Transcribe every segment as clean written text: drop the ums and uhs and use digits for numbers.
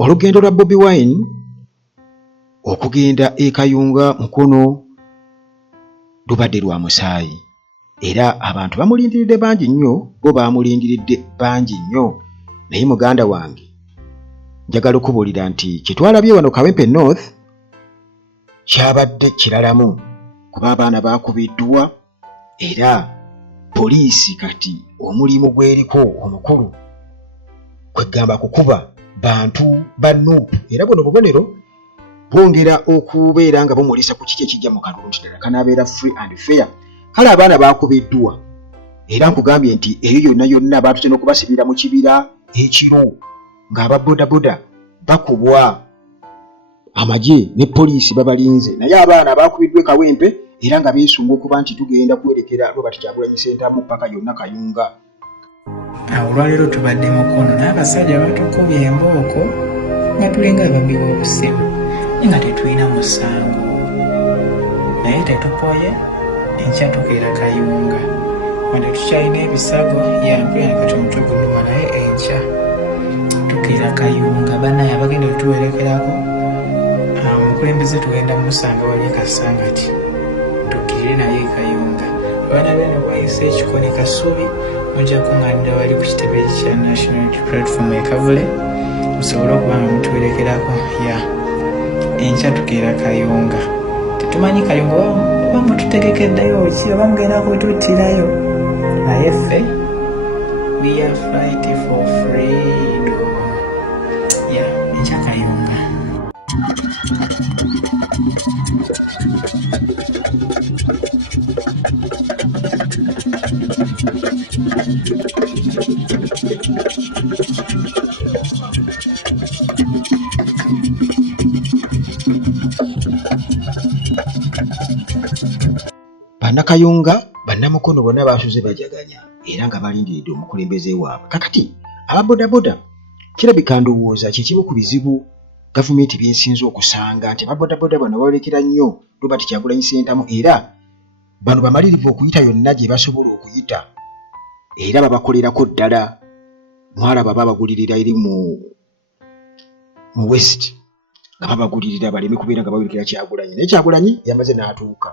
olugendo lwa Bobi Wine okugenda e Kayunga Mukono lubadde lwa musaayi era abantu bamulindiridde bangi nnyo, bo bamulindiridde bangi nnyo. Naye muganda wange njagala okubuulira nti kitwalabye wano Kawempe North kyabadde kiralamu kuba abaana bakubiddwa era poliisi kati omulimu gweriko omukulu kwegamba kukuba bantu banno era buno bubonero bwongera okubeera nga bumulisa ku kiki ekijja mu kalulu nti ddala kanaabeera free and fair. Kale abaana bakubiddwa era nkugambye nti eyo yonna yonna baatute n'okubasibira mu kibira ekiro ng'ababodaboda bakubwa amagye ne poliisi babalinze, naye abaana bakubiddwa Kawempe era nga beesunga okuba nti tugenda kwerekera Robert Kyagulanyi Ssentamu paka yonna Kayunga. Olwaleero tubadde Mukono n'abasajja batukubye embooko nga tulinga ababbi b'obusimu nga tetulina musango, naye tetupoye enkya tukeera Kayunga wante tukyalina ebisago yampulira kati omutwe gunnuma, naye enkya tukeera Kayunga. Bannaye abagenda tuwerekerako omukulembeze tugenda musanga wali Kasangati tukirire naye Kayunga. Abaana beno bayise ekikone Kasubi mujja kuŋŋaanira wali ku kitebe kya National Unity Platform ekavule musobole okuba nga mutuwerekerako enkya tukeera Kayunga. Tetumanyi Kayunga oba mututegekeddeyo ki oba mugenda kututtirayo, naye ffe we are fighting for freedom. Enkya Kayunga. Bannakayunga bannamukono bonna baasuze bajaganya era nga balindiridde omukulembeze waabwe. Kakati ababodaboda kirabika ndowooza kikimu ku bizibu gavumenti byensinze okusanga nti ababodaboda bano bawolekera nnyo Robert Kyagulanyi Ssentamu era bano bamalirivu okuyita yonna gye basobola okuyita era babakolerako ddala. Mwalaba babagulirira eri mu West nga babagulirira baleme kubeera nga bawolekera Kyagulanyi, naye Kyagulanyi yamaze n'atuuka.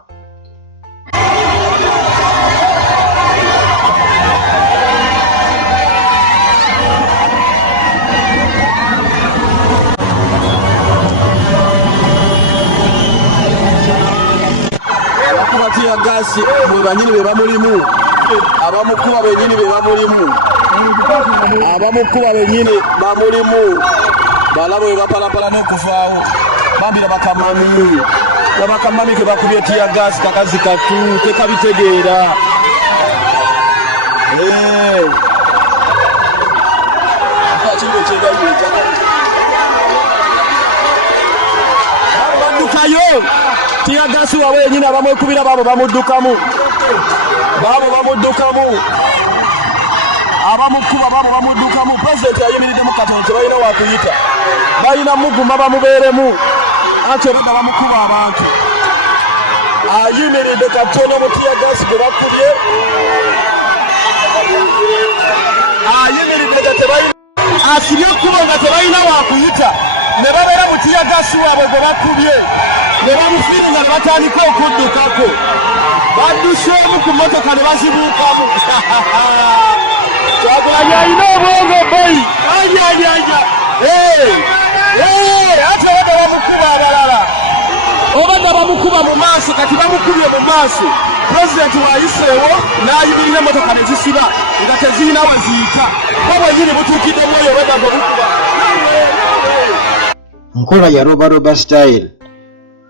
Abakuba gasi mwe banyini be bamulimu, abamukuba benyini be bamulimu, abamukuba benyini bamulimu, balabo we bapalapala n'okuvaawo bambira bakamami abakamami ke bakubye tiya gasi kakazi katu tekabitegeera. Badukayo tiya gasi wawe yenyini abamwekubira babo bamuddukamu, abamukuba babo bamuddukamu. Pulezidenti ayimiriddemu katono tebalina wakuyita, balina muguma bamubeeremu anti obadde bamukuba abantu. Ayimiridde katono mu tiya gasi gwe bakubye, ayimiridde asibye ekkubo nga tebalina wakuyita, ne babeera mu tiya gasi waabwe gwe bakubye ne bamufiringa ne batandika okuddukako, badduseemu ku mmotoka ne bazibuukamu. Kyagulanyi alina obwongo boyi anyanyanya ate obadde bamukuba abalala, obadde bamukuba mu maaso, kati bamukubye mu maaso. Pulezidenti wayiseewo n'ayimirira emmotoka ne zisiba nga tezirina we ziyita, bo bwenyini butuukiddemu oyo obadde nga bukuba. Nkola ya roba style.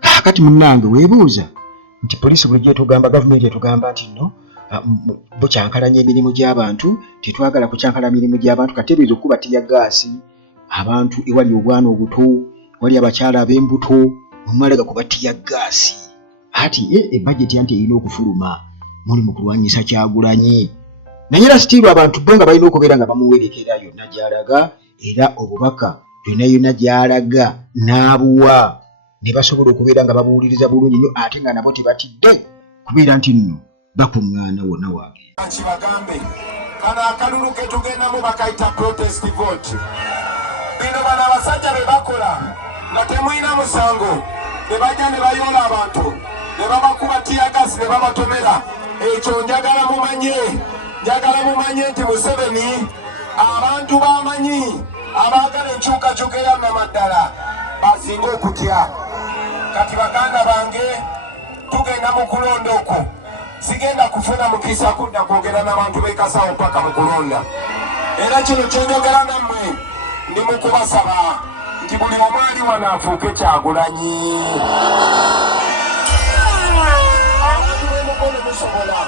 Kakati munnange weebuuza nti poliisi bulijjo etugamba, gavumenti etugamba nti nno bukyankalanya emirimu gy'abantu, tetwagala kukyankala mirimu gy'abantu. Kati ebizo okuba tiya gaasi abantu ewali obwana obuto, wali abakyala ab'embuto, omumalaga kuba tiya gaasi. Ati ebajeti anti erina okufuluma mulimu kulwanyisa Kyagulanyi, naye era sitiiru abantu bo nga balina okubeera nga bamuwerekera yonna gy'alaga era obubaka yonna gy'alaga n'abuwa, ne basobola okubeera nga babuwuliriza bulungi nnyo, ate nga nabo tebatidde kubeera nti nno bakuŋŋaana wonna waage. Kibagambe kana akalulu ke tugendamu bakayita protest vote. Bino bano abasajja be bakola nga temulina musango ne bajja ne bayoola abantu ne babakuba tiyagasi ne babatomera. Ekyo njagala mumanye nti Museveni abantu bamanyi abaagala enkyukakyuka eya Namaddala basinga okutya. Kati baganda bange tugenda mu kulonda okwo sigenda kufuna mukisa kudda kwogera n'abantu b'ekasawo mpaka mu kulonda. Era kino kyenjogera nammwe ndi mu kubasaba nti buli omu ali wano afuuke Kyagulanyi. Abantu b'Omukono musobola,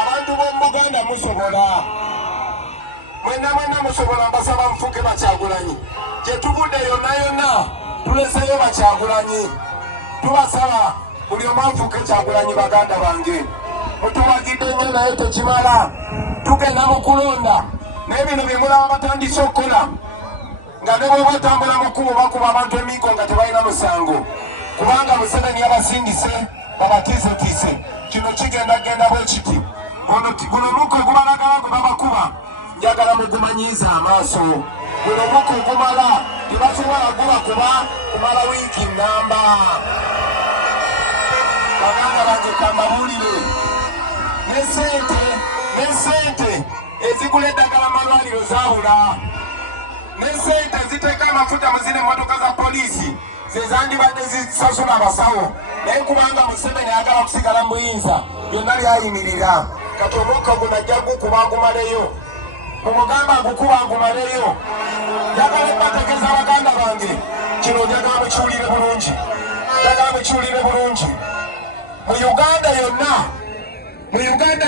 abantu b'omu Buganda musobola, mwenna musobola. Mbasaba mufuuke ba Kyagulanyi. Gye tubudde yonna tuleseyo ba Kyagulanyi. Tubasaba buli omu afuuke Kyagulanyi baganda bange. Mutuwagidde nnyo naye tekimala. Tugenda mu kulonda naye bino bye mulaba batandise okukola nga ne bwe batambula mu kkubo bakuba abantu emiiko nga tebalina musango kubanga Museveni yabasindise babatiisetiise. Kino kigenda bwe kiti. Guno muko ogubalagala gwe babakuba njagala mugumanyiiza amaaso. Guno muko ogumala tebasobola gubakuba kumala wiiki nnamba. Baganda bange kambabuulire ne sente ezigula eddagala malwaliro zaabula, ne sente eziteeka amafuta mu zino emmotoka za poliisi zezandibadde zisasula abasawo. Naye kubanga Museveni ayagala kusigala mu buyinza byonna byayimirira. Kati omukka guno ajja gukuba agumaleyo, mumugamba agukuba agumaleyo. Njagala mbategeeza baganda bange kino njagala mukiwulire bulungi. Mu Uganda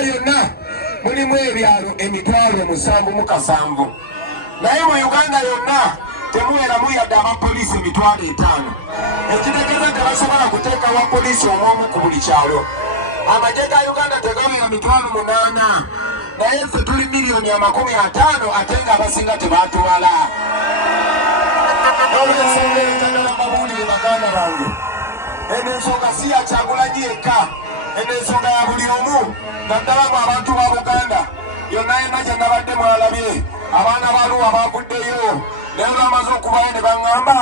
yonna mulimu ebyalo 7,700, naye mu Uganda yonna temuweramu yadde abapoliisi 5,000. Ekitegeeza tebasobola kuteeka abapoliisi omwomu ku buli kyalo. Amagye ga Uganda tegawera 8,000, naye ffe tuli 50,000,000 ate nga abasinga tebaatwala. N'olwensonga njagala mbabuulire baganda bange, eno ensonga si ya Kyagulanyi yekka, eno ensonga ya buli omu. Naddala mu abantu ba Buganda yonna gye nabadde mwalabye abaana ba Arua baavuddeyo naye bamaze okubayo ne baŋŋamba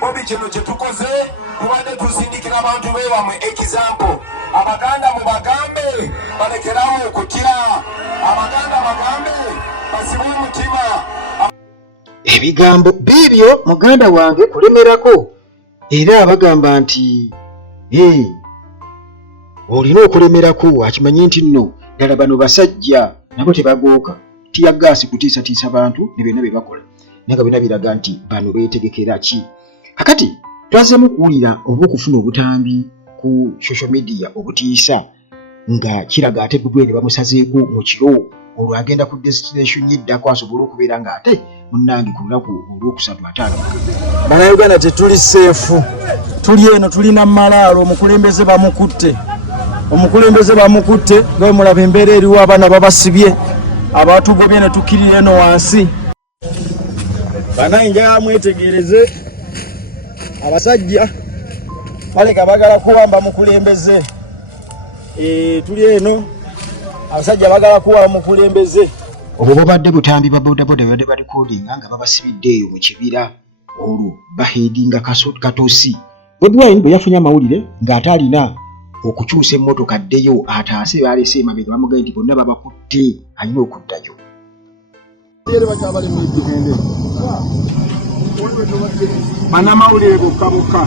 Bobi kino kye tukoze tubadde tusindikira abantu beewamwe example. Abaganda mubagambe balekerawo okutya, Abaganda bagambe basibwe omutima. Ebigambo biibyo muganda wange kulemerako era abagamba nti olina okulemerako. Akimanyi nti nno ddala bano basajja nabo tebagooka tiyagaasi kutiisatiisa bantu ne byonna bye bakola naye nga byonna biraga nti bano beetegekera ki. Kakati twazeemu kuwulira oba okufuna obutambi ku social media obutiisa nga kiraga ate Bobi Wine bamusazeeko mu kiro olwo agenda ku destination yeddako asobole okubeera nga ate munnange ku lunaku olwokusatu ataano. Bannayuganda tetuli seefu, tuli eno tulina malaalo. Omukulembeze bamukutte nga mulaba embeera eriwo, abaana babasibye, abatugobye ne tukirira eno wansi. Bannayinja mwetegereze abasajja baleka bagala kuwamba mukulembeze. Tuli eno abasajja bagala kuwamba mukulembeze. Obwo bubadde butambi ba bodaboda bade balikodinga nga babasibidde eyo mu kibira olwo bahedinga katosi. Bobi Wine bwe yafunye amawulire ng'ate alina okukyusa emmotoka addeyo ataase balese emabega bamugaye nti bonna babakutte alina okuddayo. Bannamawulire bokka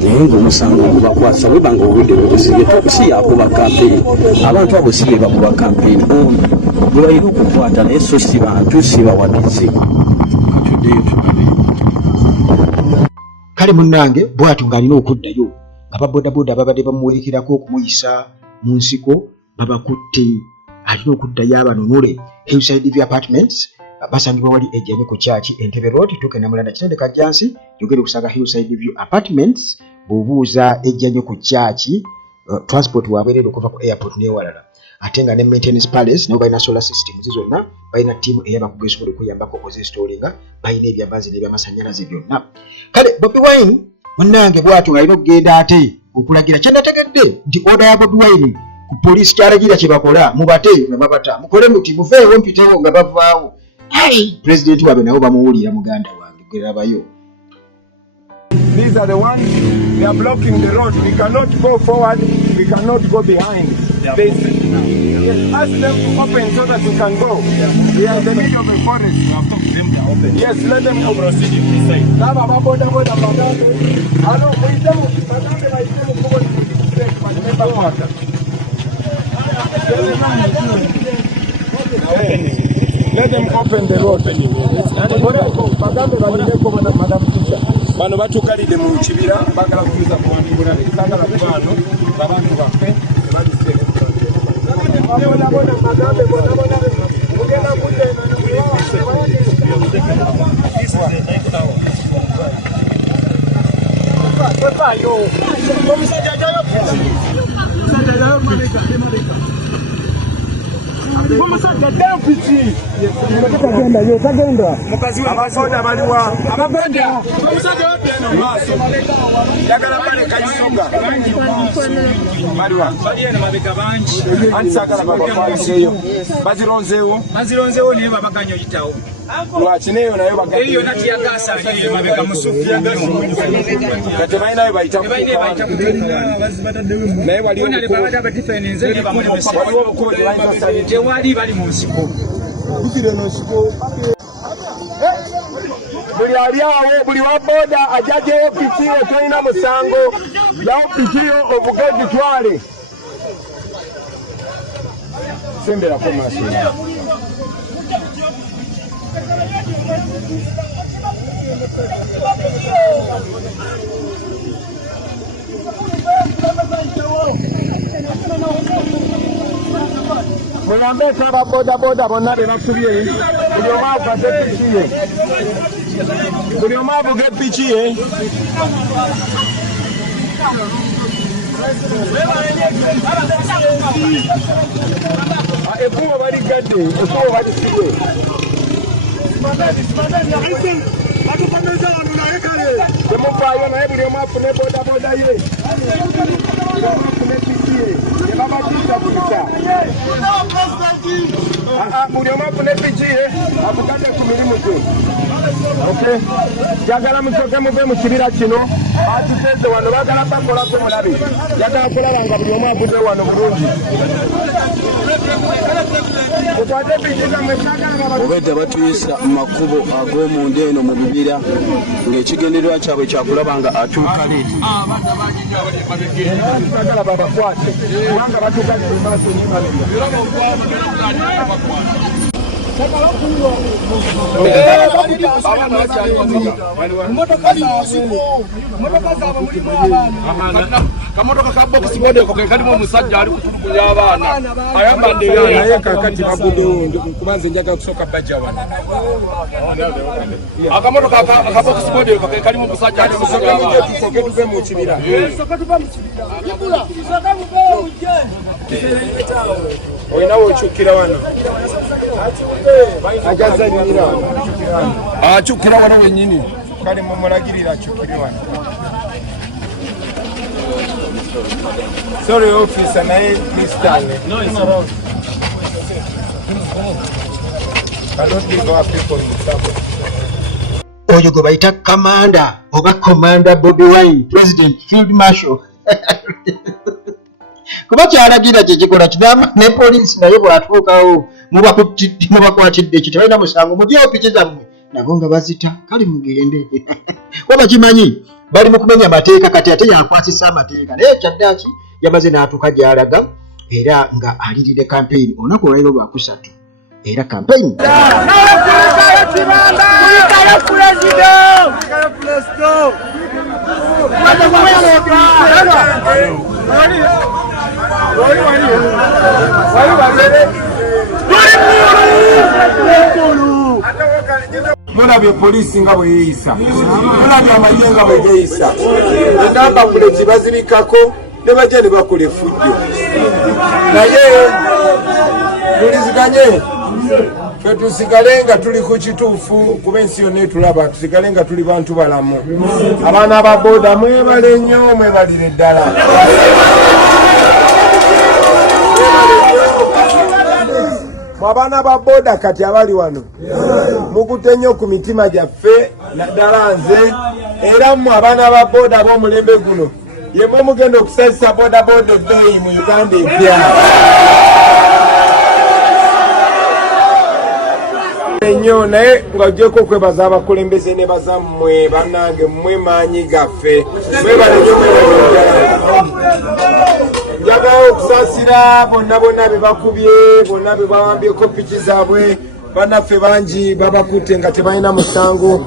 Nengo musango kubakwasa webanga obudde bw'obusibye si yakuba kampeni. Abantu abo si be bakuba kampeni. Bw'olina okukwata naye so si bantu si bawagizi. Kale munnange bw'atyo ng'alina okuddayo nga babodaboda babadde bamuwerekerako okumuyisa mu nsiko babakutte. Alina okuddayo abanunule. Hillside View Apartments basangibwa wali ejjanye ku kyaki Entebbe Road tukenda mulanda kitende kajjansi yogere kusanga Hillside View Apartments bubuuza ejjanye ku kyaki transport wabwerere okuva ku airport n'ewalala. Ate nga ne maintenance palace nabo balina solar system zonna, balina ttiimu ey'abakugu esobola okuyambako okuzinstallinga, balina ebyambazi n'ebyamasanyalaze byonna. Kale Bobi Wine munnange bw'atyo ng'alina okugenda ate okulagira kyenategedde nti oda ya Bobi Wine ku poliisi kyalagira kye bakola mubate nga babata mukole muti muveewo mpitewo nga bavaawo. President wabe nabo bamuwulira muganda wange gwerabayo. These are the ones, they are blocking the road. We cannot go forward, we cannot go behind. Yes, ask them to open so that we can go. We are in the middle of a forest. We have to them to open. Yes, let them go. Proceed inside. Let them open the road. Bano batukalide mu kibira bagala kuza ku bantu bonna bagala ku bantu babantu baffe balise bona bona magambe bona bona mugenda kute papa yo komisaja jayo komisaja deputy tagenda yo tagenda mukazi wa abasoda baliwa abagenda komisaja wapeno maso yagala pale kaisonga baliwa baliena mabeka banji ansakala baba kwaliseyo bazironzewo ne babaganyo yitawo lwaki neyo nayo baganda eyo nati yagasa ali mabeka musufu kate bayina nayo bayita naye waliwo ne babada batifene nze bamule mesi wali bali mu nsiko bukire no nsiko buli ali awo buli wa boda ajajeyo pikiyo tolina musango yawo pikiyo obugezi twale sembera ko maso mulambe kaba boda bonna be bakubye buli omu akwate piki ye buli omu avuga epiki ye ekubo baligadde ekubo balisibe temuvaayo naye buli omu afune boda ye buli omu afune piki ye yebabatiisatiisa buli omu afune piki ye avugade ku mirimu gye jagala musoke muve mu kibira kino batuteze wano bagala bakolako mulabe jagala kulaba nga buli omu avudde wano bulungi obedda batuyisa mu makubo ag'omunda eno mu bibira ng'ekigendererwa kyabwe kyakulaba nga atuuka leeti bagala babakwate kubanga batuukane mu maaso kamotoka ka box bode ko kalimu omusajja ali kutulugunya abaana ayambadde naye kakati baguddewo kubanze njaga kusoka bajja wana akamotoka ka box bode ko kalimu omusajja ali kusoka tusoke tuve mu kibira oyinawo okyukira wano agazanyira akyukira wano wennyini kale mumulagirira akyukire wano sorry officer naye mistane oyo gwe bayita kamanda oba komanda Bobi Wine President Field Marshal kuba kyalagira kyekikola kinama ne poliisi naye bwatuukawo mubakwatidde ekyo tebalina musango mugyewo piki zammwe nago nga bazita kale mugende oba kimanyi bali mu kumenya amateeka kati ate yakwasisa amateeka naye kyaddaaki yamaze n'atuuka gy'alaga era nga aliridde campaign olunaku olwaliro lwakusatu era campaign mulabye poliisi nga bwe yeeyisa mulabye amagye nga bwe geeyisa enamba buleti bazibikako ne bajja ne bakola effujjo naye muliziganye ffe tusigale nga tuli ku kituufu kuba ensi yonna etulaba tusigale nga tuli bantu balamu. Abaana ba booda mwebale nnyo mwebalire ddala. Abaana ba booda kati abali wano mukutte nnyo ku mitima gyaffe naddala nze era mmwe abaana ba booda b'omulembe guno yemwe mugenda okusazisa boodabooda ebbeeyi mu Uganda empya ennyo naye ng'ojjeko okwebaza abakulembeze ne bazammwe bannange mmwe maanyi gaffe mwebale nnyo njagala okusaasira bonna be bakubye bonna be bawambyeko piki zaabwe bannaffe bangi babakutte nga tebalina musango.